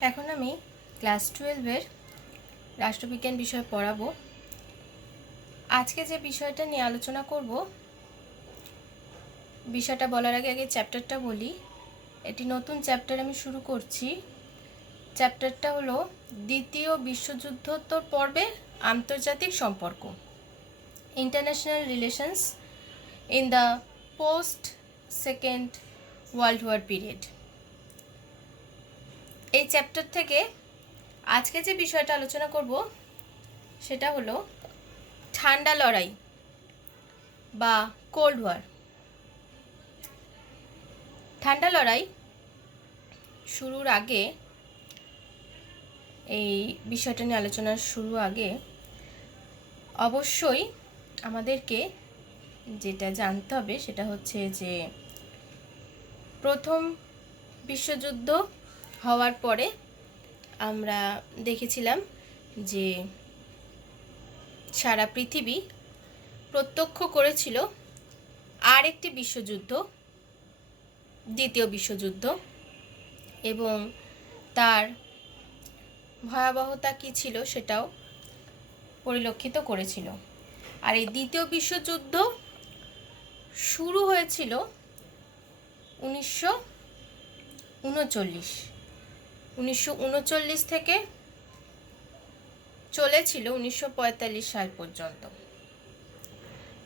এখন আমি ক্লাস 12-এর রাষ্ট্রবিজ্ঞান বিষয় পড়াবো। আজকে যে বিষয়টা নিয়ে আলোচনা করব, বিষয়টা বলার আগে চ্যাপ্টারটা বলি। এটি নতুন চ্যাপ্টার আমি শুরু করছি। চ্যাপ্টারটা হলো দ্বিতীয় বিশ্বযুদ্ধোত্তর পর্বে আন্তর্জাতিক সম্পর্ক, international relations in the post second world war period. এই চ্যাপ্টার থেকে আজকে যে বিষয়টা আলোচনা করব সেটা হলো ঠান্ডা লড়াই বা কোল্ড ওয়ার। ঠান্ডা লড়াই শুরুর আগে, এই বিষয়টা নিয়ে আলোচনার শুরু আগে অবশ্যই আমাদেরকে যেটা জানতে হবে সেটা হচ্ছে যে প্রথম বিশ্বযুদ্ধ হওয়ার পরে আমরা দেখেছিলাম যে সারা পৃথিবী প্রত্যক্ষ করেছিল আর একটি বিশ্বযুদ্ধ, দ্বিতীয় বিশ্বযুদ্ধ, এবং তার ভয়াবহতা কী ছিল সেটাও পরিলক্ষিত করেছিল। আর এই দ্বিতীয় বিশ্বযুদ্ধ শুরু হয়েছিল 1939 থেকে চলেছিল 1945 সাল পর্যন্ত।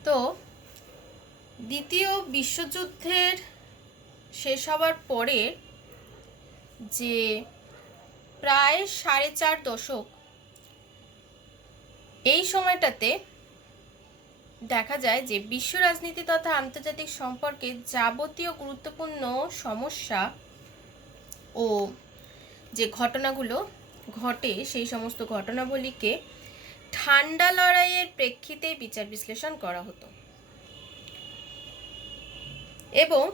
তো দ্বিতীয় বিশ্বযুদ্ধের শেষ হওয়ার পরে যে প্রায় 4.5 দশক, এই সময়টাতে দেখা যায় যে বিশ্ব রাজনীতি তথা আন্তর্জাতিক সম্পর্কে যাবতীয় গুরুত্বপূর্ণ সমস্যা ও যে ঘটনাগুলো ঘটে সেই সমস্ত ঘটনাবলীকে ঠান্ডা লড়াইয়ের প্রেক্ষিতে বিচার বিশ্লেষণ করা হতো। এবং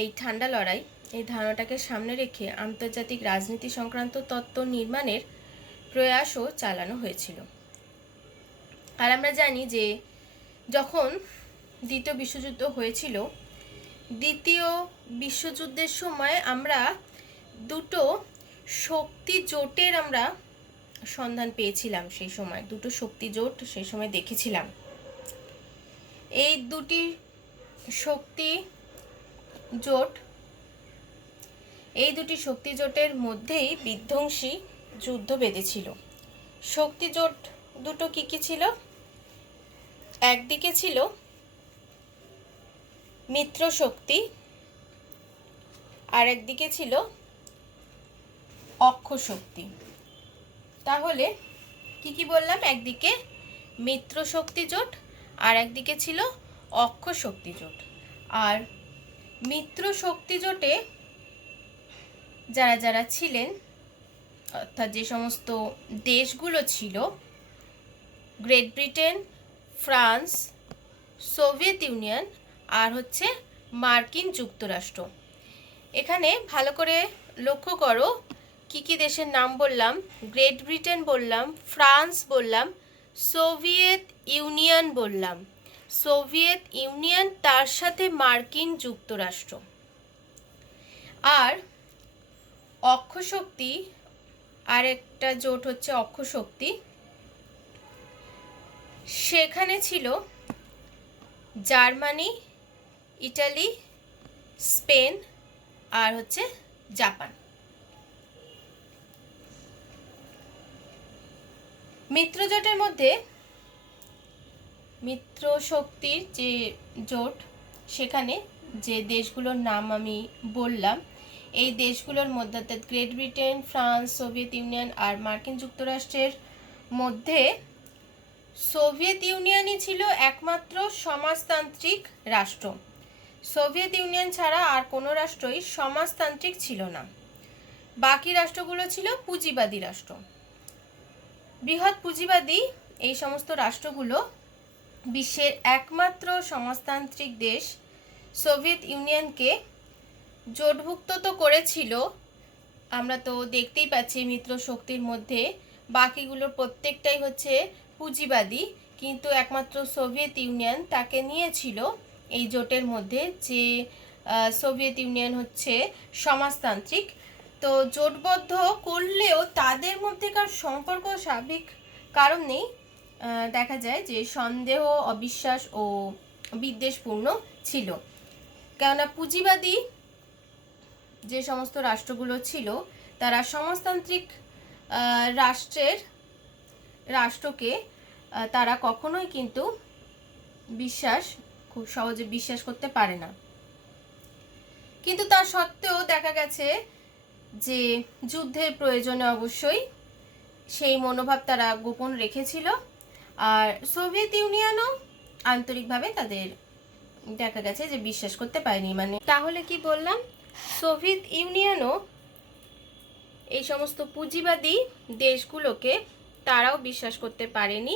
এই ঠান্ডা লড়াই, এই ধারণাটাকে সামনে রেখে আন্তর্জাতিক রাজনীতি সংক্রান্ত তত্ত্ব নির্মাণের প্রয়াসও চালানো হয়েছিল। আর আমরা জানি যে যখন দ্বিতীয় বিশ্বযুদ্ধ হয়েছিল, দ্বিতীয় বিশ্বযুদ্ধের সময় আমরা দুটো শক্তি জোটের আমরা সন্ধান পেয়েছিলাম। সেই সময় দুটো শক্তি জোট সেই সময় দেখেছিলাম। এই দুটি শক্তি জোটের মধ্যেই বিধ্বংসী যুদ্ধ বেঁধেছিল। শক্তি জোট দুটো কি কি ছিল? একদিকে ছিল মিত্র শক্তি, আর একদিকে ছিল অক্ষ শক্তি। তাহলে কি কি বললাম? একদিকে মিত্র শক্তি জোট আর একদিকে ছিল অক্ষ শক্তি জোট। আর মিত্র শক্তি জোটে যারা যারা ছিলেন, অর্থাৎ যে সমস্ত দেশগুলো ছিল, Great Britain, France, Soviet Union আর হচ্ছে মার্কিন যুক্তরাষ্ট্র। এখানে ভালো করে লক্ষ্য করো কি কি দেশের নাম বললাম। গ্রেট ব্রিটেন বললাম, ফ্রান্স বললাম, সোভিয়েত ইউনিয়ন বললাম, সোভিয়েত ইউনিয়ন তার সাথে মার্কিন যুক্তরাষ্ট্র। আর অক্ষ শক্তি, আর একটা জোট হচ্ছে অক্ষ শক্তি, সেখানে ছিল জার্মানি, ইটালি, স্পেন আর হচ্ছে জাপান। মিত্র জোটের মধ্যে, মিত্র শক্তির যে জোট, সেখানে যে দেশগুলোর নাম আমি বললাম, এই দেশগুলোর মধ্যে অর্থাৎ Great Britain, France, Soviet Union আর মার্কিন যুক্তরাষ্ট্রের মধ্যে সোভিয়েত ইউনিয়নই ছিল একমাত্র সমাজতান্ত্রিক রাষ্ট্র। সোভিয়েত ইউনিয়ন ছাড়া আর কোনো রাষ্ট্রই সমাজতান্ত্রিক ছিল না। বাকি রাষ্ট্রগুলো ছিল পুঁজিবাদী রাষ্ট্র। বৃহৎ পুঁজিবাদী এই সমস্ত রাষ্ট্রগুলো বিশ্বের একমাত্র সমাজতান্ত্রিক দেশ সোভিয়েত ইউনিয়নকে জোটভুক্ত তো করেছিল। আমরা তো দেখতেই পাচ্ছি মিত্র শক্তির মধ্যে বাকিগুলোর প্রত্যেকটাই হচ্ছে পুঁজিবাদী, কিন্তু একমাত্র সোভিয়েত ইউনিয়ন তাকে নিয়েছিল এই জোটের মধ্যে, যে সোভিয়েত ইউনিয়ন হচ্ছে সমাজতান্ত্রিক তো জোটবদ্ধ করলেও তাদের মধ্যেকার সম্পর্ক স্বাভাবিক কারণেই দেখা যায় যে সন্দেহ, অবিশ্বাস ও বিদ্বেষপূর্ণ ছিল। কেননা পুঁজিবাদী যে সমস্ত রাষ্ট্রগুলো ছিল তারা সমাজতান্ত্রিক রাষ্ট্রকে তারা কখনোই কিন্তু খুব সহজে বিশ্বাস করতে পারে না। কিন্তু তা সত্ত্বেও দেখা গেছে যে যুদ্ধের প্রয়োজনে অবশ্যই সেই মনোভাব তারা গোপন রেখেছিল। আর সোভিয়েত ইউনিয়নও আন্তরিকভাবে তাদের দেখা গেছে যে বিশ্বাস করতে পারেনি। মানে তাহলে কি বললাম, সোভিয়েত ইউনিয়নও এই সমস্ত পুঁজিবাদী দেশগুলোকে তারাও বিশ্বাস করতে পারেনি।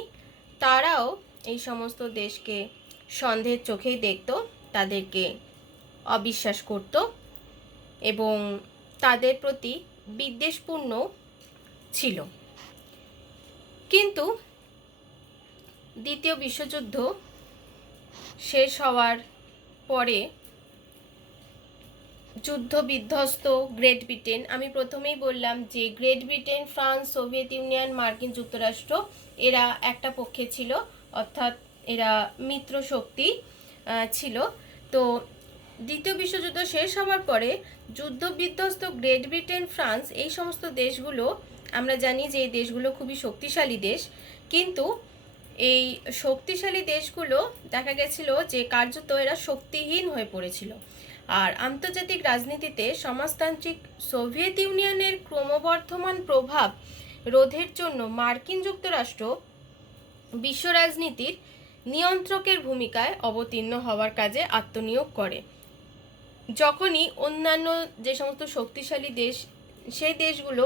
তারাও এই সমস্ত দেশকে সন্দেহের চোখেই দেখত, তাদেরকে অবিশ্বাস করত এবং তাদের প্রতি বিদ্বেষপূর্ণ ছিল। কিন্তু দ্বিতীয় বিশ্বযুদ্ধ শেষ হওয়ার পরে যুদ্ধ বিধ্বস্ত গ্রেট ব্রিটেন, আমি প্রথমেই বললাম যে great Britain, France, Soviet union, মার্কিন যুক্তরাষ্ট্র এরা একটা পক্ষে ছিল, অর্থাৎ এরা মিত্র শক্তি ছিল। তো দ্বিতীয় বিশ্বযুদ্ধ শেষ হওয়ার পরে যুদ্ধ বিধ্বস্ত গ্রেট ব্রিটেন, ফ্রান্স এই সমস্ত দেশগুলো, আমরা জানি যে এই দেশগুলো খুবই শক্তিশালী দেশ, কিন্তু এই শক্তিশালী দেশগুলো দেখা গেছিল যে কার্যত এরা শক্তিহীন হয়ে পড়েছিল। আর আন্তর্জাতিক রাজনীতিতে সমাজতান্ত্রিক সোভিয়েত ইউনিয়নের ক্রমবর্ধমান প্রভাব রোধের জন্য মার্কিন যুক্তরাষ্ট্র বিশ্ব রাজনীতির নিয়ন্ত্রকের ভূমিকায় অবতীর্ণ হওয়ার কাজে আত্মনিয়োগ করে। যখনই অন্যান্য যে সমস্ত শক্তিশালী দেশ, সেই দেশগুলো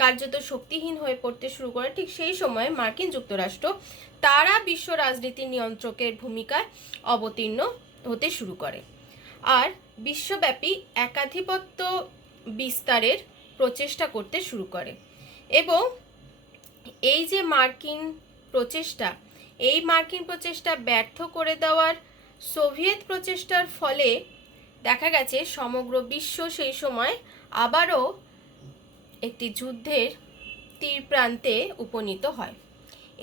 কার্যত শক্তিহীন হয়ে পড়তে শুরু করে, ঠিক সেই সময় মার্কিন যুক্তরাষ্ট্র তারা বিশ্ব রাজনীতির নিয়ন্ত্রকের ভূমিকায় অবতীর্ণ হতে শুরু করে আর বিশ্বব্যাপী একাধিপত্য বিস্তারের প্রচেষ্টা করতে শুরু করে। এবং এই যে মার্কিন প্রচেষ্টা ব্যর্থ করে দেওয়ার সোভিয়েত প্রচেষ্টার ফলে দেখা গেছে সমগ্র বিশ্ব সেই সময় আবারও একটি যুদ্ধের তীর প্রান্তে উপনীত হয়।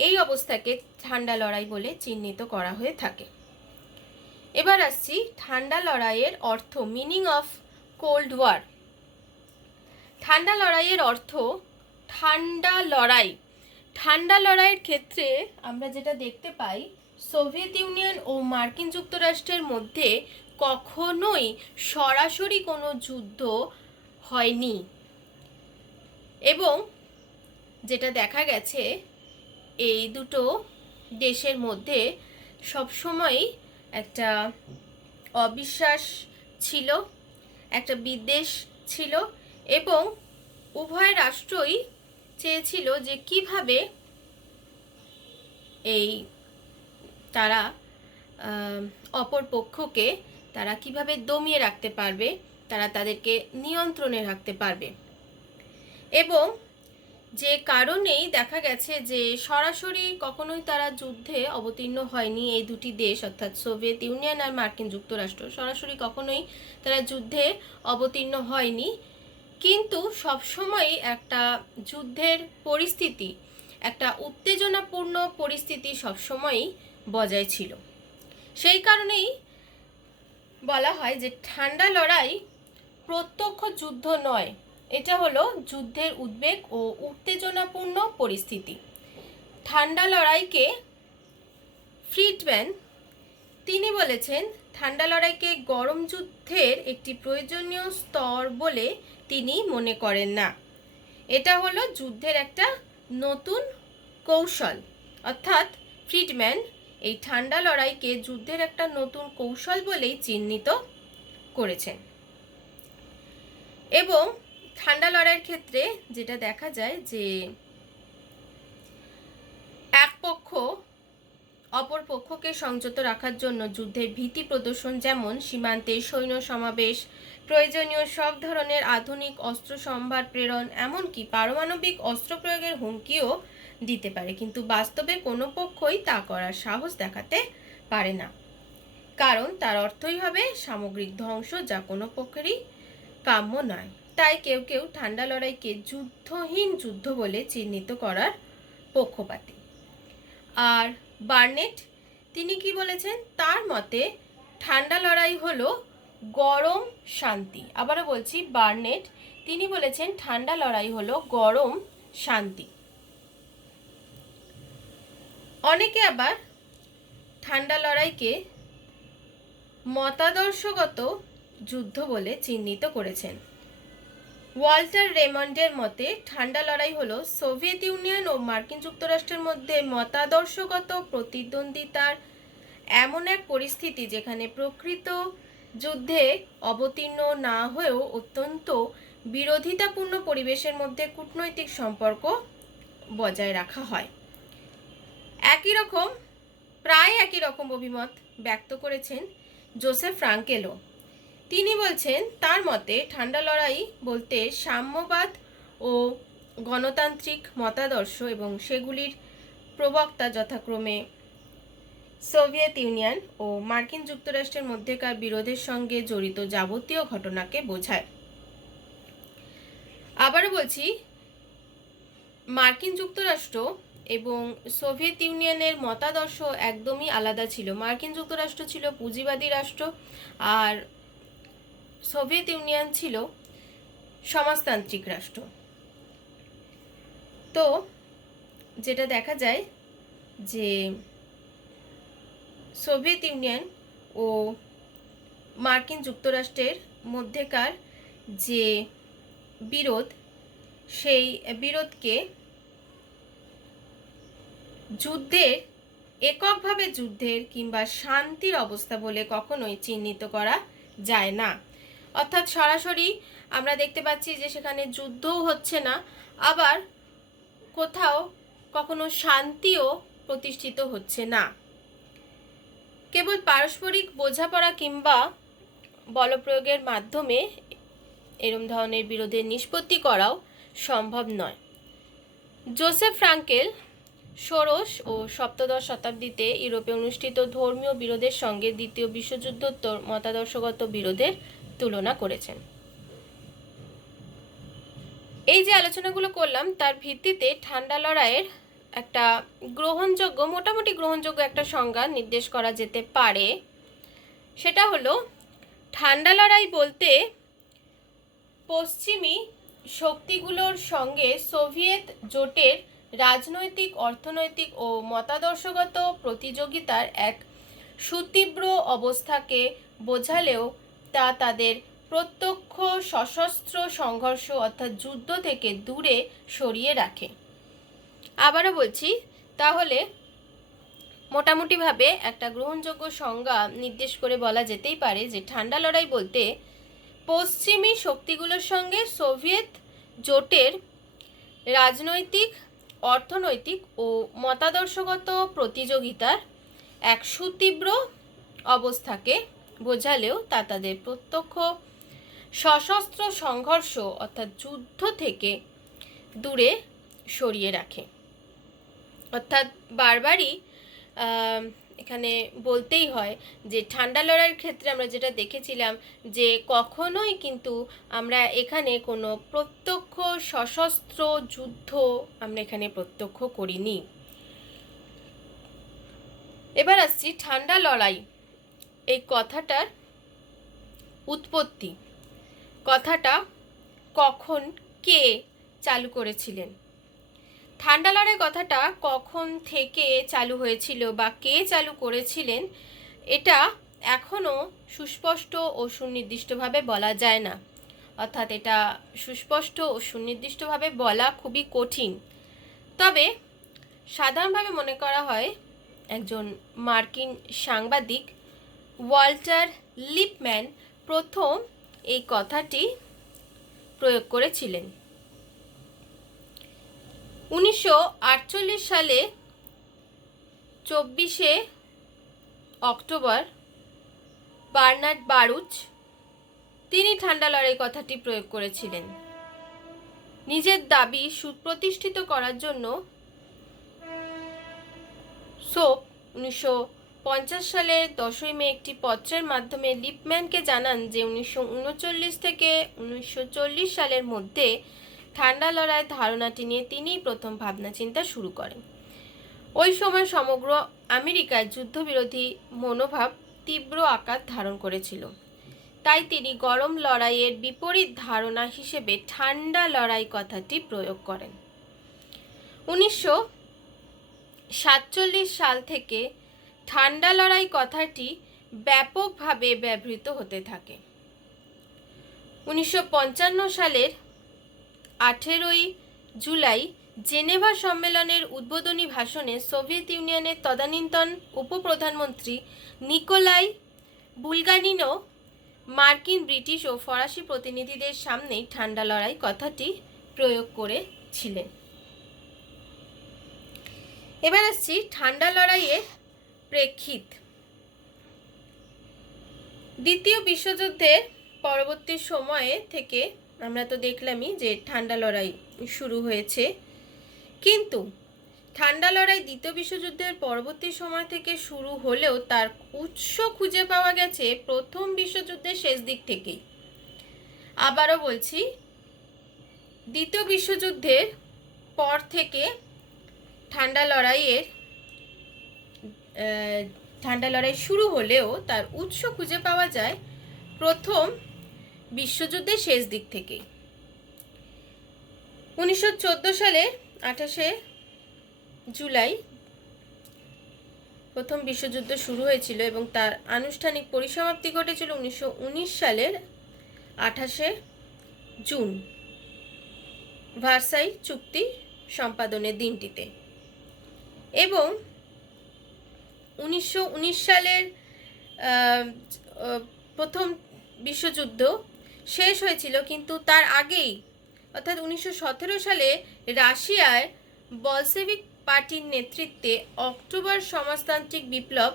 এই অবস্থাকে ঠান্ডা লড়াই বলে চিহ্নিত করা হয়ে থাকে। এবার আসছি ঠান্ডা লড়াইয়ের অর্থ, মিনিং অফ কোল্ড ওয়ার। ঠান্ডা লড়াইয়ের অর্থ, ঠান্ডা লড়াইয়ের ক্ষেত্রে আমরা যেটা দেখতে পাই, সোভিয়েত ইউনিয়ন ও মার্কিন যুক্তরাষ্ট্রের মধ্যে কখনোই সরাসরি কোনো যুদ্ধ হয়নি এবং যেটা দেখা গেছে এই দুটো দেশের মধ্যে সবসময়ই একটা অবিশ্বাস ছিল, একটা বিদ্বেষ ছিল এবং উভয় রাষ্ট্রই চেয়েছিল যে কিভাবে তারা অপর পক্ষকে তারা কিভাবে দমিয়ে রাখতে পারবে, তারা তাদেরকে নিয়ন্ত্রণে রাখতে পারবে। এবং যে কারণেই দেখা গেছে যে সরাসরি কখনোই তারা যুদ্ধে অবতীর্ণ হয়নি এই দুটি দেশ, অর্থাৎ সোভিয়েত ইউনিয়ন আর মার্কিন যুক্তরাষ্ট্র সরাসরি কখনোই তারা যুদ্ধে অবতীর্ণ হয়নি, কিন্তু সবসময়ই একটা যুদ্ধের পরিস্থিতি, একটা উত্তেজনাপূর্ণ পরিস্থিতি সবসময়ই বজায় ছিল। সেই কারণেই বলা হয় যে ঠান্ডা লড়াই প্রত্যক্ষ যুদ্ধ নয়, এটা হলো যুদ্ধের উদ্বেগ ও উত্তেজনাপূর্ণ পরিস্থিতি। ঠান্ডা লড়াইকে ফ্রিডম্যান তিনি বলেছেন, ঠান্ডা লড়াইকে গরম যুদ্ধের একটি প্রয়োজনীয় স্তর বলে তিনি মনে করেন না। এটা হলো যুদ্ধের একটা নতুন কৌশল, অর্থাৎ ফ্রিডম্যান এই ঠান্ডা লড়াইকে যুদ্ধের একটা নতুন কৌশল বলেই চিহ্নিত করেছেন। এবং ঠান্ডা লড়াইয়ের ক্ষেত্রে যেটা দেখা যায় যে এক পক্ষ অপর পক্ষকে সংযত রাখার জন্য যুদ্ধের ভীতি প্রদর্শন, যেমন সীমান্তে সৈন্য সমাবেশ, প্রয়োজনীয় সব ধরনের আধুনিক অস্ত্র সম্ভার প্রেরণ, এমনকি পারমাণবিক অস্ত্র প্রয়োগের হুমকিও দিতে পারে, কিন্তু বাস্তবে কোনো পক্ষই তা করার সাহস দেখাতে পারে না, কারণ তার অর্থই হবে সামগ্রিক ধ্বংস, যা কোনো পক্ষেরই কাম্য নয়। তাই কেউ কেউ ঠান্ডা লড়াইকে যুদ্ধহীন যুদ্ধ বলে চিহ্নিত করার পক্ষপাতী। আর বার্নেট তিনি কি বলেছেন? তার মতে ঠান্ডা লড়াই হলো গরম শান্তি। আবারও বলছি, বার্নেট তিনি বলেছেন ঠান্ডা লড়াই হলো গরম শান্তি। অনেকে আবার ঠান্ডা লড়াইকে মতাদর্শগত যুদ্ধ বলে চিহ্নিত করেছেন। ওয়াল্টার রেমন্ডের মতে ঠান্ডা লড়াই হলো সোভিয়েত ইউনিয়ন ও মার্কিন যুক্তরাষ্ট্রের মধ্যে মতাদর্শগত প্রতিদ্বন্দ্বিতার এমন এক পরিস্থিতি যেখানে প্রকৃত যুদ্ধে অবতীর্ণ না হয়েও অত্যন্ত বিরোধিতাপূর্ণ পরিবেশের মধ্যে কূটনৈতিক সম্পর্ক বজায় রাখা হয়। প্রায় একই রকম অভিমত ব্যক্ত করেছেন জোসেফ ফ্রাঙ্কেলও। তিনি বলছেন তার মতে ঠান্ডা লড়াই বলতে সাম্যবাদ ও গণতান্ত্রিক মতাদর্শ এবং সেগুলির প্রবক্তা যথাক্রমে সোভিয়েত ইউনিয়ন ও মার্কিন যুক্তরাষ্ট্রের মধ্যেকার বিরোধের সঙ্গে জড়িত যাবতীয় ঘটনাকে বোঝায়। আবারও বলছি, মার্কিন যুক্তরাষ্ট্র এবং সোভিয়েত ইউনিয়নের মতাদর্শ একদমই আলাদা ছিল। মার্কিন যুক্তরাষ্ট্র ছিল পুঁজিবাদী রাষ্ট্র আর সোভিয়েত ইউনিয়ন ছিল সমাজতান্ত্রিক রাষ্ট্র। তো যেটা দেখা যায় যে সোভিয়েত ইউনিয়ন ও মার্কিন যুক্তরাষ্ট্রের মধ্যেকার যে বিরোধ, সেই বিরোধকে এককভাবে যুদ্ধের কিংবা শান্তির অবস্থা বলে কখনোই চিহ্নিত করা যায় না। অর্থাৎ সরাসরি আমরা দেখতে পাচ্ছি যে সেখানে যুদ্ধও হচ্ছে না, আবার কোথাও কখনো শান্তিও প্রতিষ্ঠিত হচ্ছে না। কেবল পারস্পরিক বোঝাপড়া কিংবা বলপ্রয়োগের মাধ্যমে এরম ধরনের বিরোধের নিষ্পত্তি করাও সম্ভব নয়। জোসেফ ফ্রাঙ্কেল ষোড়শ ও সপ্তদশ শতাব্দীতে ইউরোপে অনুষ্ঠিত ধর্মীয় বিরোধের সঙ্গে দ্বিতীয় বিশ্বযুদ্ধোত্তর মতাদর্শগত বিরোধের তুলনা করেছেন। এই যে আলোচনাগুলো করলাম তার ভিত্তিতে ঠান্ডা লড়াইয়ের একটা মোটামুটি গ্রহণযোগ্য একটা সংজ্ঞা নির্দেশ করা যেতে পারে। সেটা হলো, ঠান্ডা লড়াই বলতে পশ্চিমী শক্তিগুলোর সঙ্গে সোভিয়েত জোটের রাজনৈতিক, অর্থনৈতিক ও মতাদর্শগত প্রতিযোগিতার এক সুতীব্র অবস্থাকে বোঝালেও তা তাদের প্রত্যক্ষ সশস্ত্র সংঘর্ষ অর্থাৎ যুদ্ধ থেকে দূরে সরিয়ে রাখে। আবারও বলছি, তাহলে মোটামুটিভাবে একটা গ্রহণযোগ্য সংজ্ঞা নির্দেশ করে বলা যেতেই পারে যে ঠান্ডা লড়াই বলতে পশ্চিমী শক্তিগুলোর সঙ্গে সোভিয়েত জোটের রাজনৈতিক, অর্থনৈতিক ও মতাদর্শগত প্রতিযোগিতার এক সুতীব্র অবস্থাকে বোঝালেও তা তাদের প্রত্যক্ষ সশস্ত্র সংঘর্ষ অর্থাৎ যুদ্ধ থেকে দূরে সরিয়ে রাখে। অর্থাৎ বারবারই এখানে বলতেই হয় যে ঠান্ডা লড়াইয়ের ক্ষেত্রে আমরা যেটা দেখেছিলাম যে কখনোই কিন্তু আমরা এখানে কোনো প্রত্যক্ষ সশস্ত্র যুদ্ধ আমরা এখানে প্রত্যক্ষ করিনি। এবার আসছি ঠান্ডা লড়াই এই কথাটার উৎপত্তি, কথাটা কখন কে চালু করেছিলেন। ঠান্ডা লড়াই কথাটা কখন থেকে চালু হয়েছিল বা কে চালু করেছিলেন এটা এখনও সুস্পষ্ট ও সুনির্দিষ্টভাবে বলা যায় না। অর্থাৎ এটা সুস্পষ্ট ও সুনির্দিষ্টভাবে বলা খুবই কঠিন। তবে সাধারণভাবে মনে করা হয় একজন মার্কিন সাংবাদিক ওয়াল্টার লিপম্যান প্রথম এই কথাটি প্রয়োগ করেছিলেন। 1948 সালে 24শে অক্টোবর বার্নার্ড বারুচ তিনি ঠান্ডা লড়াই কথাটি প্রয়োগ করেছিলেন। নিজের দাবি সুপ্রতিষ্ঠিত করার জন্য সোপ সালের 10ই মে একটি পত্রের মাধ্যমে লিপম্যানকে জানান যে 1939 থেকে 1940 সালের মধ্যে ঠান্ডা লড়াইয়ের ধারণাটি নিয়ে তিনিই প্রথম ভাবনা চিন্তা শুরু করেন। ওই সময় সমগ্র আমেরিকায় যুদ্ধবিরোধী মনোভাব তীব্র আকার ধারণ করেছিল, তাই তিনি গরম লড়াইয়ের বিপরীত ধারণা হিসেবে ঠান্ডা লড়াই কথাটি প্রয়োগ করেন। 1947 সাল থেকে ঠান্ডা লড়াই কথাটি ব্যাপকভাবে ব্যবহৃত হতে থাকে। 1955 সালের 18ই জুলাই জেনেভা সম্মেলনের উদ্বোধনী ভাষণে সোভিয়েত ইউনিয়নের তদানীন্তন উপপ্রধানমন্ত্রী নিকোলাই বুলগানিনো মার্কিন, ব্রিটিশ ও ফরাসি প্রতিনিধিদের সামনেই ঠান্ডা লড়াই কথাটি প্রয়োগ করেছিলেন। এবার আসছি ঠান্ডা লড়াইয়ের প্রেক্ষিত। দ্বিতীয় বিশ্বযুদ্ধের পরবর্তী সময়ে থেকে আমরা তো দেখলামই যে ঠান্ডা লড়াই শুরু হয়েছে, কিন্তু ঠান্ডা লড়াই দ্বিতীয় বিশ্বযুদ্ধের পরবর্তী সময় থেকে শুরু হলেও তার উৎস খুঁজে পাওয়া গেছে প্রথম বিশ্বযুদ্ধের শেষ দিক থেকেই। আবারও বলছি, দ্বিতীয় বিশ্বযুদ্ধের পর থেকে ঠান্ডা লড়াই শুরু হলেও তার উৎস খুঁজে পাওয়া যায় প্রথম বিশ্বযুদ্ধের শেষ দিক থেকেই। 1914 সালের 28শে জুলাই প্রথম বিশ্বযুদ্ধ শুরু হয়েছিল এবং তার আনুষ্ঠানিক পরিসমাপ্তি ঘটেছিল 1919 সালের 28শে জুন ভার্সাই চুক্তি সম্পাদনের দিনটিতে। এবং 1919 সালের প্রথম বিশ্বযুদ্ধ শেষ হয়েছিল, কিন্তু তার আগেই অর্থাৎ 1917 সালে রাশিয়ায় বলশেভিক পার্টির নেতৃত্বে অক্টোবর সমাজতান্ত্রিক বিপ্লব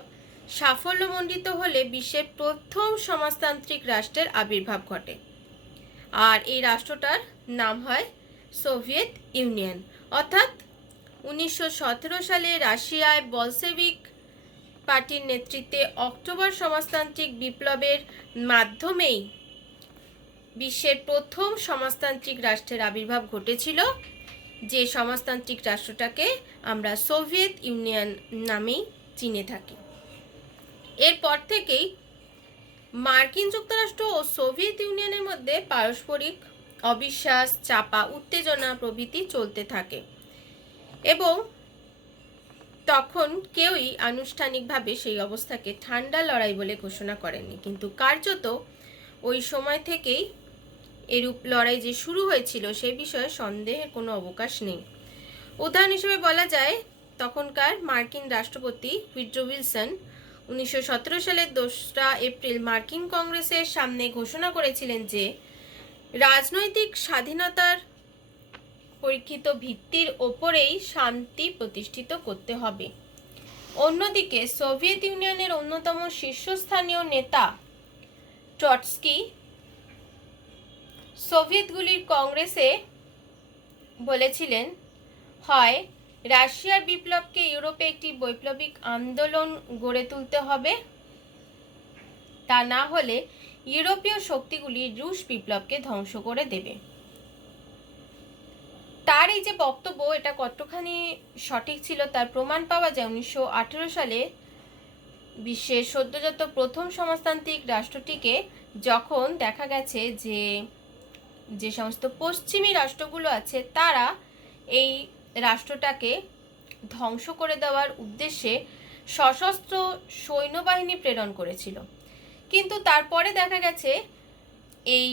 সাফল্যমণ্ডিত হলে বিশ্বের প্রথম সমাজতান্ত্রিক রাষ্ট্রের আবির্ভাব ঘটে, আর এই রাষ্ট্রটার নাম হয় সোভিয়েত ইউনিয়ন। অর্থাৎ 1917 সালে রাশিয়ায় বলশেভিক পার্টির নেতৃত্বে অক্টোবর সমাজতান্ত্রিক বিপ্লবের মাধ্যমেই বিশ্বের প্রথম সমাজতান্ত্রিক রাষ্ট্রের আবির্ভাব ঘটেছিল, যে সমাজতান্ত্রিক রাষ্ট্রটাকে আমরা সোভিয়েত ইউনিয়ন নামেই চিনে থাকি। এরপর থেকেই মার্কিন যুক্তরাষ্ট্র ও সোভিয়েত ইউনিয়নের মধ্যে পারস্পরিক অবিশ্বাস, চাপা উত্তেজনা প্রভৃতি চলতে থাকে এবং তখন কেউই আনুষ্ঠানিকভাবে সেই অবস্থাকে ঠান্ডা লড়াই বলে ঘোষণা করেননি, কিন্তু কার্যত ওই সময় থেকেই এরূপ লড়াই যে শুরু হয়েছিল সে বিষয়ে সন্দেহের কোনো অবকাশ নেই। উদাহরণ হিসেবে বলা যায়, তখনকার মার্কিন রাষ্ট্রপতি উইড্রো উইলসন 1917 সালের 2 এপ্রিল মার্কিন কংগ্রেসের সামনে ঘোষণা করেছিলেন যে রাজনৈতিক স্বাধীনতার পরীক্ষিত ভিত্তির ওপরেই শান্তি প্রতিষ্ঠিত করতে হবে। অন্যদিকে সোভিয়েত ইউনিয়নের অন্যতম শীর্ষস্থানীয় নেতা ট্রটস্কি সোভিয়েতগুলির কংগ্রেসে বলেছিলেন, হয় রাশিয়ার বিপ্লবকে ইউরোপে একটি বৈপ্লবিক আন্দোলন গড়ে তুলতে হবে, তা না হলে ইউরোপীয় শক্তিগুলি রুশ বিপ্লবকে ধ্বংস করে দেবে। তার এই যে বক্তব্য, এটা কতখানি সঠিক ছিল তার প্রমাণ পাওয়া যায় 1918 সালে বিশ্বের সদ্যজাত প্রথম সমাজতান্ত্রিক রাষ্ট্রটিকে যখন দেখা গেছে যে সমস্ত পশ্চিমী রাষ্ট্রগুলো আছে তারা এই রাষ্ট্রটাকে ধ্বংস করে দেওয়ার উদ্দেশ্যে সশস্ত্র সৈন্যবাহিনী প্রেরণ করেছিল, কিন্তু তারপরে দেখা গেছে এই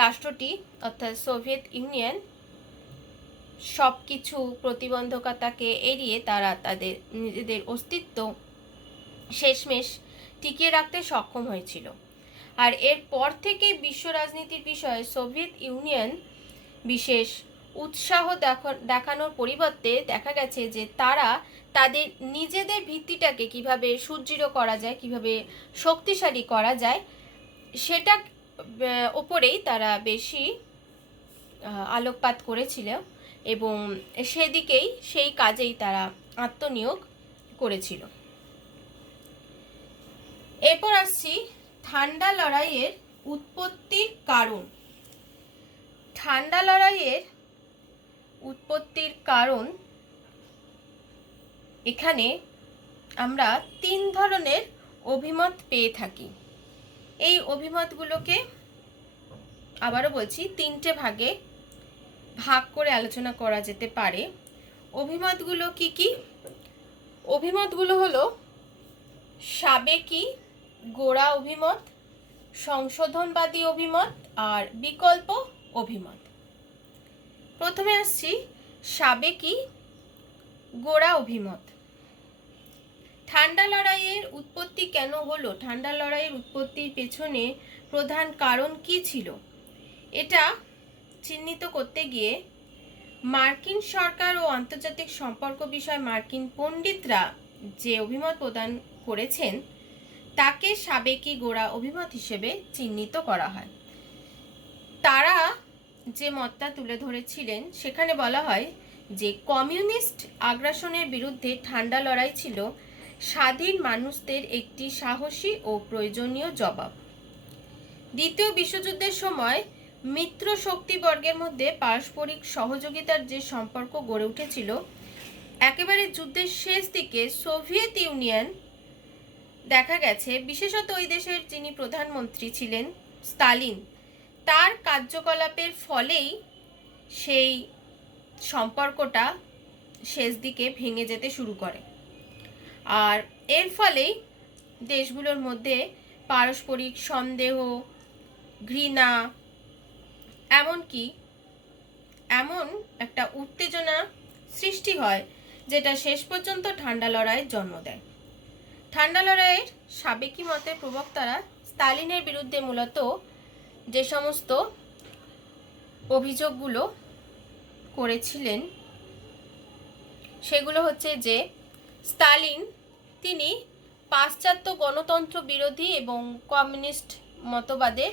রাষ্ট্রটি অর্থাৎ সোভিয়েত ইউনিয়ন সব কিছু প্রতিবন্ধকতাকে এড়িয়ে তারা তাদের নিজেদের অস্তিত্ব শেষমেশ টিকিয়ে রাখতে সক্ষম হয়েছিল। আর এরপর থেকে বিশ্ব রাজনীতির বিষয়ে সোভিয়েত ইউনিয়ন বিশেষ উৎসাহ দেখানোর পরিবর্তে দেখা গেছে যে তারা তাদের নিজেদের ভিত্তিটাকে কিভাবে সুদৃঢ় করা যায়, কিভাবে শক্তিশালী করা যায়, সেটা ওপরেই তারা বেশি আলোকপাত করেছিল এবং সেই কাজেই তারা আত্মনিয়োগ করেছিল। এরপর আসছি ঠান্ডা লড়াইয়ের উৎপত্তির কারণ। ঠান্ডা লড়াইয়ের উৎপত্তির কারণ এখানে আমরা 3 ধরনের অভিমত পেয়ে থাকি। এই অভিমতগুলোকে আবারও বলছি 3টে ভাগে ভাগ করে আলোচনা করা যেতে পারে। অভিমতগুলো কি কি? অভিমতগুলো হলো সাবেকি গোড়া অভিমত, সংশোধনবাদী অভিমত আর বিকল্প অভিমত। প্রথমে আসছি সাবেকি গোড়া অভিমত। ঠান্ডা লড়াইয়ের উৎপত্তি কেন হলো? ঠান্ডা লড়াইয়ের উৎপত্তির পেছনে প্রধান কারণ কি ছিল? এটা চিহ্নিত করতে গিয়ে মার্কিন সরকার ও আন্তর্জাতিক সম্পর্ক বিষয়ে মার্কিন পণ্ডিতরা যে অভিমত প্রদান করেছেন তাকে সাবেকি গোড়া অভিমত হিসেবে চিহ্নিত করা হয়। তারা যে মতটা তুলে ধরেছিলেন সেখানে বলা হয় যে কমিউনিস্ট আগ্রাসনের বিরুদ্ধে ঠান্ডা লড়াই ছিল স্বাধীন মানুষদের একটি সাহসী ও প্রয়োজনীয় জবাব। দ্বিতীয় বিশ্বযুদ্ধের সময় মিত্র শক্তিবর্গের মধ্যে পারস্পরিক সহযোগিতার যে সম্পর্ক গড়ে উঠেছিল, একেবারে যুদ্ধের শেষ দিকে সোভিয়েত ইউনিয়ন দেখা গেছে, বিশেষত ওই দেশের যিনি প্রধানমন্ত্রী ছিলেন স্তালিন, তার কার্যকলাপের ফলেই সেই সম্পর্কটা শেষ দিকে ভেঙে যেতে শুরু করে। আর এর ফলেই দেশগুলোর মধ্যে পারস্পরিক সন্দেহ, ঘৃণা, এমনকি এমন একটা উত্তেজনা সৃষ্টি হয় যেটা শেষ পর্যন্ত ঠান্ডা লড়াইয়ের জন্ম দেয়। ঠান্ডা লড়াইয়ের সাবেকি মতের প্রবক্তারা স্তালিনের বিরুদ্ধে মূলত যে সমস্ত অভিযোগগুলো করেছিলেন সেগুলো হচ্ছে যে স্তালিন তিনি পাশ্চাত্য গণতন্ত্র বিরোধী এবং কমিউনিস্ট মতবাদের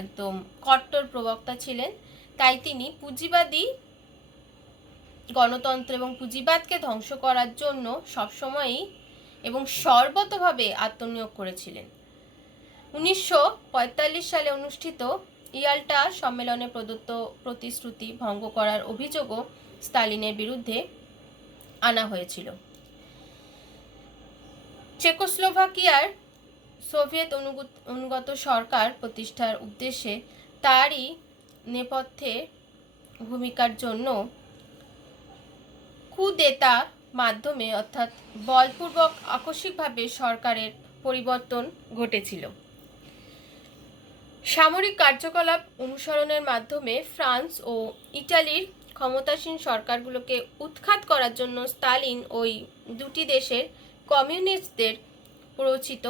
একদম কট্টর প্রবক্তা ছিলেন। তাই তিনি পুঁজিবাদী গণতন্ত্র এবং পুঁজিবাদকে ধ্বংস করার জন্য সবসময়ই এবং সর্বতভাবে আত্মনিয়োগ করেছিলেন। 1945 সালে অনুষ্ঠিত ইয়াল্টা সম্মেলনে প্রদত্ত প্রতিশ্রুতি ভঙ্গ করার অভিযোগও স্তালিনের বিরুদ্ধে আনা হয়েছিল। চেকোস্লোভাকিয়ার সোভিয়েত অনুগত সরকার প্রতিষ্ঠার উদ্দেশ্যে তারই নেপথ্যে ভূমিকার জন্য কুদেতা মাধ্যমে অর্থাৎ বলপূর্বক আকস্মিকভাবে সরকারের পরিবর্তন ঘটেছিল। সামরিক কার্যকলাপ অনুসরণের মাধ্যমে ফ্রান্স ও ইটালির ক্ষমতাসীন সরকারগুলোকে উৎখাত করার জন্য স্তালিন ওই দুটি দেশের কমিউনিস্টদের প্ররোচিত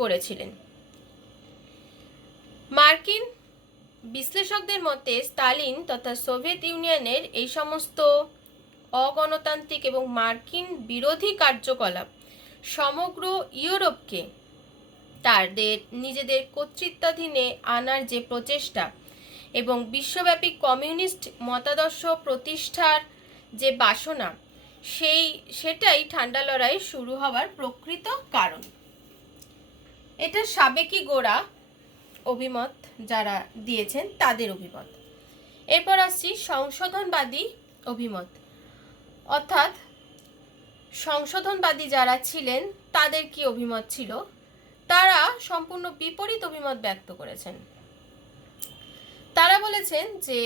করেছিলেন। মার্কিন বিশ্লেষকদের মতে স্তালিন তথা সোভিয়েত ইউনিয়নের এই সমস্ত অগণতান্ত্রিক এবং মার্কিন বিরোধী কার্যকলাপ সমগ্র ইউরোপকে তাদের নিজেদের কর্তৃত্বাধীনে আনার যে প্রচেষ্টা এবং বিশ্বব্যাপী কমিউনিস্ট মতাদর্শ প্রতিষ্ঠার যে বাসনা সেটাই ঠান্ডা লড়াই শুরু হওয়ার প্রকৃত কারণ। এটা সাবেকি গোড়া অভিমত যারা দিয়েছেন তাদের অভিমত। এরপর আসছি সংশোধনবাদী অভিমত, অর্থাৎ সংশোধনবাদী যারা ছিলেন তাদের কি অভিমত ছিল? তারা সম্পূর্ণ বিপরীত অভিমত ব্যক্ত করেছেন। তারা বলেছেন যে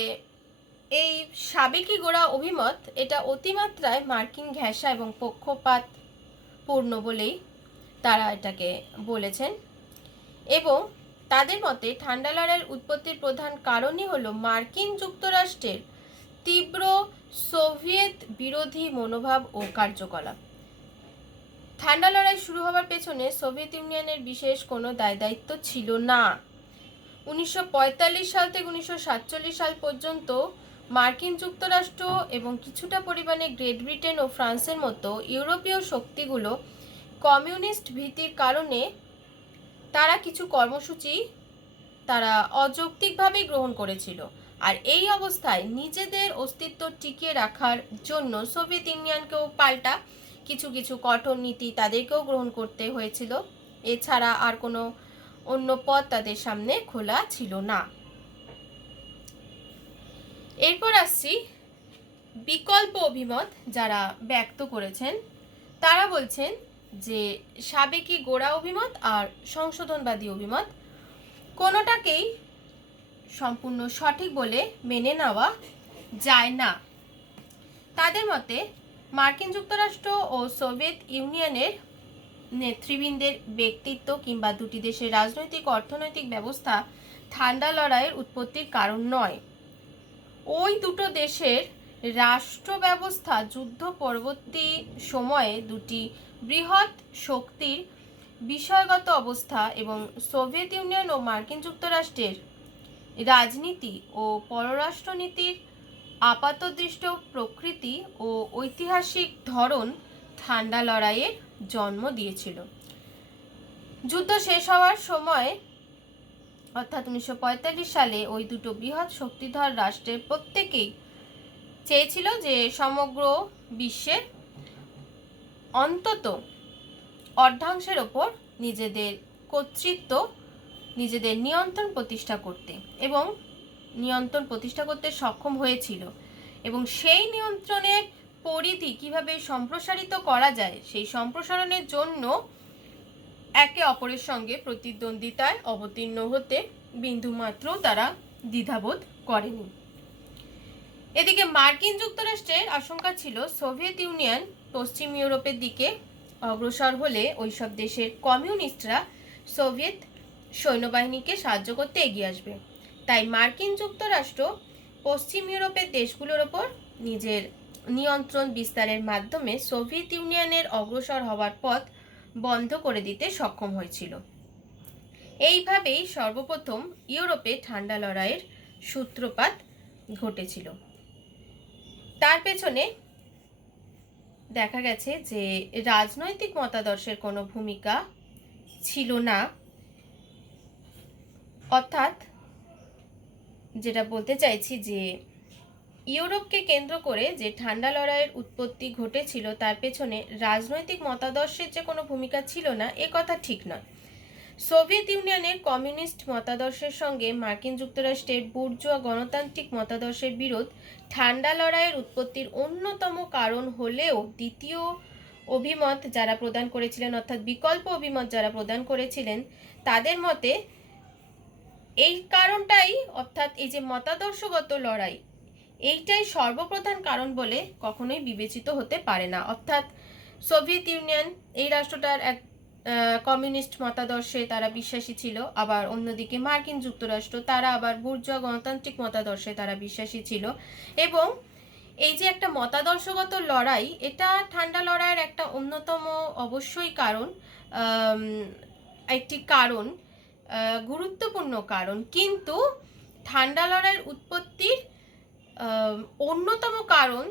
এই সাবেকি গোড়া অভিমত এটা অতিমাত্রায় মার্কিন ঘেঁষা এবং পক্ষপাত পূর্ণ বলেই তারা এটাকে বলেছেন এবং তাদের মতে ঠান্ডা লড়াইয়ের উৎপত্তির প্রধান কারণই হলো মার্কিন যুক্তরাষ্ট্রের তীব্র সোভিয়েত বিরোধী মনোভাব ও কার্যকলাপ। ঠান্ডা লড়াই শুরু হওয়ার পেছনে সোভিয়েত ইউনিয়নের বিশেষ কোনো দায়দায়িত্ব ছিল না। 1945 সাল থেকে 1947 সাল পর্যন্ত মার্কিন যুক্তরাষ্ট্র এবং কিছুটা পরিমাণে গ্রেট ব্রিটেন ও ফ্রান্সের মতো ইউরোপীয় শক্তিগুলো কমিউনিস্ট ভীতির কারণে তারা কিছু কর্মসূচি তারা অযৌক্তিকভাবে গ্রহণ করেছিল। আর এই অবস্থায় নিজেদের অস্তিত্ব টিকিয়ে রাখার জন্য সোভিয়েত ইউনিয়নকেও পাল্টা কিছু কিছু কঠোর নীতি তাদেরকেও গ্রহণ করতে হয়েছিল এছাড়া আর কোনো অন্য পথ তাদের সামনে খোলা ছিল না। এরপর আসছি বিকল্প অভিমত যারা ব্যক্ত করেছেন। তারা বলছেন যে সাবেকি গোড়া অভিমত আর সংশোধনবাদী অভিমত কোনোটাকেই সম্পূর্ণ সঠিক বলে মেনে নেওয়া যায় না। তাদের মতে মার্কিন যুক্তরাষ্ট্র ও সোভিয়েত ইউনিয়নের নেতৃবৃন্দের ব্যক্তিত্ব কিংবা দুটি দেশের রাজনৈতিক অর্থনৈতিক ব্যবস্থা ঠান্ডা লড়াইয়ের উৎপত্তির কারণ নয়। ওই দুটো দেশের রাষ্ট্র ব্যবস্থা যুদ্ধ পরবর্তী সময়ে দুটি বৃহৎ শক্তির বিষয়গত অবস্থা এবং সোভিয়েত ইউনিয়ন ও মার্কিন যুক্তরাষ্ট্রের রাজনীতি ও পররাষ্ট্রনীতির আপাতদৃষ্ট প্রকৃতি ও ঐতিহাসিক ধরন ঠান্ডা লড়াইয়ের জন্ম দিয়েছিল। যুদ্ধ শেষ হওয়ার সময় অর্থাৎ 1945 সালে ওই দুটো বৃহৎ শক্তিধর রাষ্ট্রের প্রত্যেকেই চেয়েছিল যে সমগ্র বিশ্বের অন্তত অর্ধাংশের ওপর নিজেদের কর্তৃত্ব, নিজেদের নিয়ন্ত্রণ প্রতিষ্ঠা করতে, এবং নিয়ন্ত্রণ প্রতিষ্ঠা করতে সক্ষম হয়েছিল। এবং সেই নিয়ন্ত্রণের পরিধি কিভাবে সম্প্রসারিত করা যায় সেই সম্প্রসারণের জন্য একে অপরের সঙ্গে প্রতিদ্বন্দ্বিতায় অবতীর্ণ হতে বিন্দুমাত্র তারা দ্বিধাবোধ করেনি। এদিকে মার্কিন যুক্তরাষ্ট্রের আশঙ্কা ছিল সোভিয়েত ইউনিয়ন পশ্চিম ইউরোপের দিকে অগ্রসর হলে ওইসব দেশের কমিউনিস্টরা সোভিয়েত সৈন্যবাহিনীকে সাহায্য করতে এগিয়ে আসবে। তাই মার্কিন যুক্তরাষ্ট্র পশ্চিম ইউরোপের দেশগুলোর ওপর নিজের নিয়ন্ত্রণ বিস্তারের মাধ্যমে সোভিয়েত ইউনিয়নের অগ্রসর হওয়ার পথ বন্ধ করে দিতে সক্ষম হয়েছিল। এইভাবেই সর্বপ্রথম ইউরোপে ঠান্ডা লড়াইয়ের সূত্রপাত ঘটেছিল। তার পেছনে দেখা গেছে যে রাজনৈতিক মতাদর্শের কোনো ভূমিকা ছিল না। অর্থাৎ যেটা বলতে চাইছি যে ইউরোপকে কেন্দ্র করে যে ঠান্ডা লড়াইয়ের উৎপত্তি ঘটেছিল তার পেছনে রাজনৈতিক মতাদর্শের যে কোনো ভূমিকা ছিল না এ কথা ঠিক নয়। সোভিয়েত ইউনিয়নের কমিউনিস্ট মতাদর্শের সঙ্গে মার্কিন যুক্তরাষ্ট্রের বুর্জোয়া গণতান্ত্রিক মতাদর্শের বিরোধ ঠান্ডা লড়াইয়ের উৎপত্তির অন্যতম কারণ হলেও দ্বিতীয় অভিমত যারা প্রদান করেছিলেন, অর্থাৎ বিকল্প অভিমত যারা প্রদান করেছিলেন, তাদের মতে এই কারণটাই, অর্থাৎ এই যে মতাদর্শগত লড়াই, এইটাই সর্বপ্রধান কারণ বলে কখনোই বিবেচিত হতে পারে না। অর্থাৎ সোভিয়েত ইউনিয়ন এই রাষ্ট্রটার এক কমিউনিস্ট মতাদর্শে তারা বিশ্বাসী ছিল, আবার অন্যদিকে মার্কিন যুক্তরাষ্ট্র তারা আবার বুর্জোয়া গণতান্ত্রিক মতাদর্শে তারা বিশ্বাসী ছিল। এবং এই যে একটা মতাদর্শগত লড়াই, এটা ঠান্ডা লড়াইয়ের একটা অন্যতম অবশ্যই কারণ, একটি কারণ, গুরুত্বপূর্ণ কারণ। কিন্তু ঠান্ডা লড়াইয়ের উৎপত্তির অন্যতম কারণ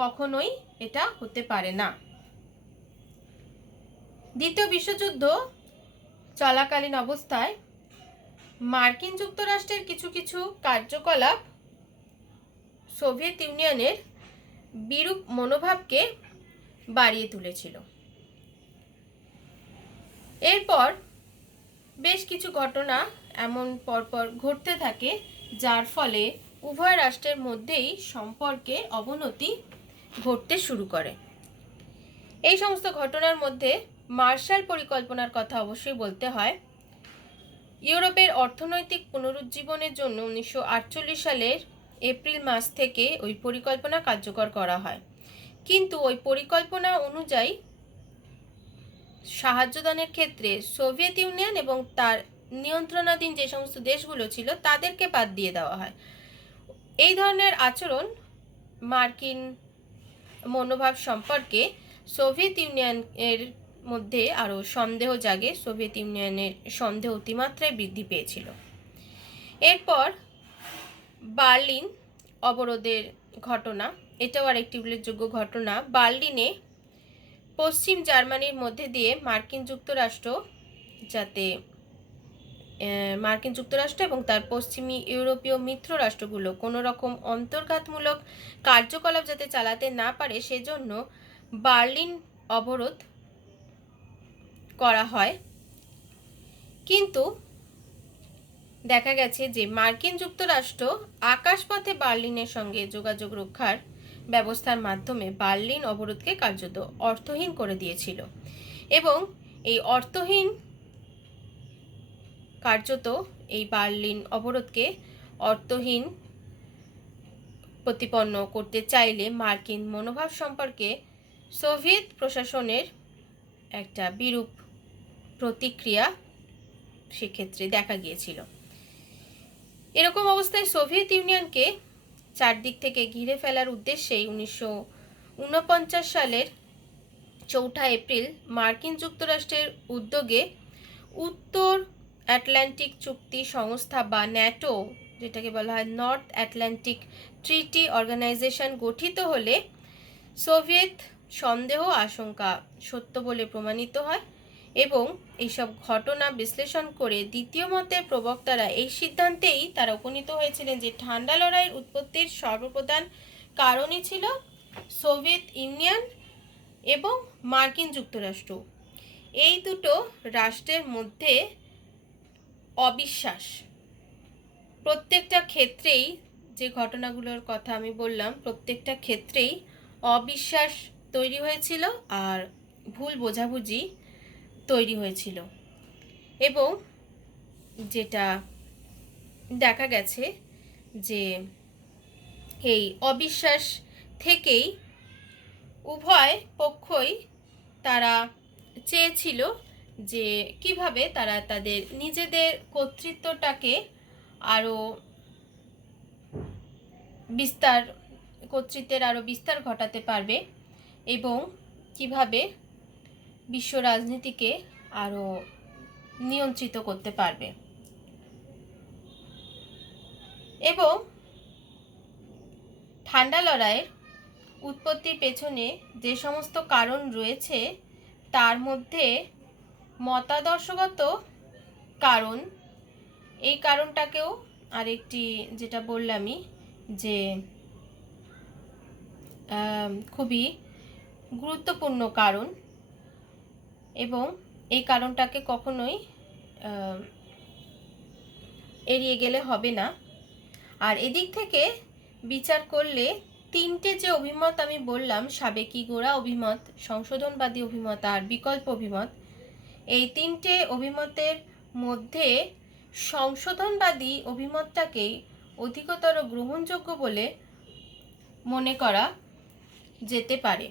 কখনোই এটা হতে পারে না। দ্বিতীয় বিশ্বযুদ্ধ চলাকালীন অবস্থায় মার্কিন যুক্তরাষ্ট্রের কিছু কিছু কার্যকলাপ সোভিয়েত ইউনিয়নের বিরূপ মনোভাবকে বাড়িয়ে তুলেছিল। এরপর বেশ কিছু ঘটনা এমন পরপর ঘটতে থাকে যার ফলে উভয় রাষ্ট্রের মধ্যেই সম্পর্কে অবনতি ঘটতে শুরু করে। এই সমস্ত ঘটনার মধ্যে মার্শাল পরিকল্পনার কথা অবশ্যই বলতে হয়। ইউরোপের অর্থনৈতিক পুনরুজ্জীবনের জন্য 1948 সালের এপ্রিল মাস থেকে ওই পরিকল্পনা কার্যকর করা হয়। কিন্তু ওই পরিকল্পনা অনুযায়ী সাহায্যদানের ক্ষেত্রে সোভিয়েত ইউনিয়ন এবং তার নিয়ন্ত্রণাধীন যে সমস্ত দেশগুলো ছিল তাদেরকে বাদ দিয়ে দেওয়া হয়। এই ধরনের আচরণ মার্কিন মনোভাব সম্পর্কে সোভিয়েত ইউনিয়নের মধ্যে আরও সন্দেহ জাগে। সোভিয়েত ইউনিয়নের সন্দেহ অতিমাত্রায় বৃদ্ধি পেয়েছিল। এরপর বার্লিন অবরোধের ঘটনা, এটাও আরেকটি উল্লেখযোগ্য ঘটনা। বার্লিনে পশ্চিম জার্মানির মধ্যে দিয়ে মার্কিন যুক্তরাষ্ট্র এবং তার পশ্চিমী ইউরোপীয় মিত্র রাষ্ট্রগুলো কোনো রকম অন্তর্ঘাতমূলক কার্যকলাপ যাতে চালাতে না পারে সেজন্য বার্লিন অবরোধ করা হয়। কিন্তু দেখা গেছে যে মার্কিন যুক্তরাষ্ট্র আকাশপথে বার্লিনের সঙ্গে যোগাযোগ রক্ষার ব্যবস্থার মাধ্যমে বার্লিন অবরোধকে কার্যত অর্থহীন করে দিয়েছিল এবং এই বার্লিন অবরোধকে অর্থহীন প্রতিপন্ন করতে চাইলে মার্কিন মনোভাব সম্পর্কে সোভিয়েত প্রশাসনের একটা বিরূপ প্রতিক্রিয়া সেক্ষেত্রে দেখা গিয়েছিল। এরকম অবস্থায় সোভিয়েত ইউনিয়নকে চারদিক থেকে ঘিরে ফেলার উদ্দেশ্যেই 1949 সালের 4 এপ্রিল মার্কিন যুক্তরাষ্ট্রের উদ্যোগে উত্তর আটলান্টিক চুক্তি সংস্থা বা ন্যাটো, যেটাকে বলা হয় নর্থ আটলান্টিক ট্রিটি অর্গানাইজেশন, গঠিত হলে সোভিয়েত সন্দেহ আশঙ্কা সত্য বলে প্রমাণিত হয় এবং এইসব ঘটনা বিশ্লেষণ করে দ্বিতীয় মতের প্রবক্তারা এই সিদ্ধান্তেই তারা উপনীত হয়েছিলেন যে ঠান্ডা লড়াইয়ের উৎপত্তির সর্বপ্রধান কারণই ছিল সোভিয়েত ইউনিয়ন এবং মার্কিন যুক্তরাষ্ট্র। এই দুটো রাষ্ট্রের মধ্যে অবিশ্বাস, প্রত্যেকটা ক্ষেত্রেই যে ঘটনাগুলোর কথা আমি বললাম প্রত্যেকটা ক্ষেত্রেই অবিশ্বাস তৈরি হয়েছিল আর ভুল বোঝাবুঝি তৈরি হয়েছিল এবং যেটা দেখা গেছে যে এই অবিশ্বাস থেকেই উভয় পক্ষই তারা চেয়েছিল যে কিভাবে তারা তাদের নিজেদের কর্তৃত্বটাকে আরও বিস্তার ঘটাতে পারবে এবং কিভাবে বিশ্ব রাজনীতিকে আরও নিয়ন্ত্রিত করতে পারবে। এবং ঠান্ডা লড়াইয়ের উৎপত্তির পেছনে যে সমস্ত কারণ রয়েছে তার মধ্যে মতাদর্শগত কারণ, এই কারণটাকেও আরেকটি যেটা বললামই যে খুবই গুরুত্বপূর্ণ কারণ এবং এই কারণটাকে কখনোই এড়িয়ে গেলে হবে না। আর এদিক থেকে বিচার করলে তিনটে যে অভিমত আমি বললাম, সাবেকি গোড়া অভিমত, সংশোধনবাদী অভিমত আর বিকল্প অভিমত, এই তিনটে অভিমতের মধ্যে সংশোধনবাদী অভিমতটাকেই অধিকতর গ্রহণযোগ্য বলে মনে করা যেতে পারে।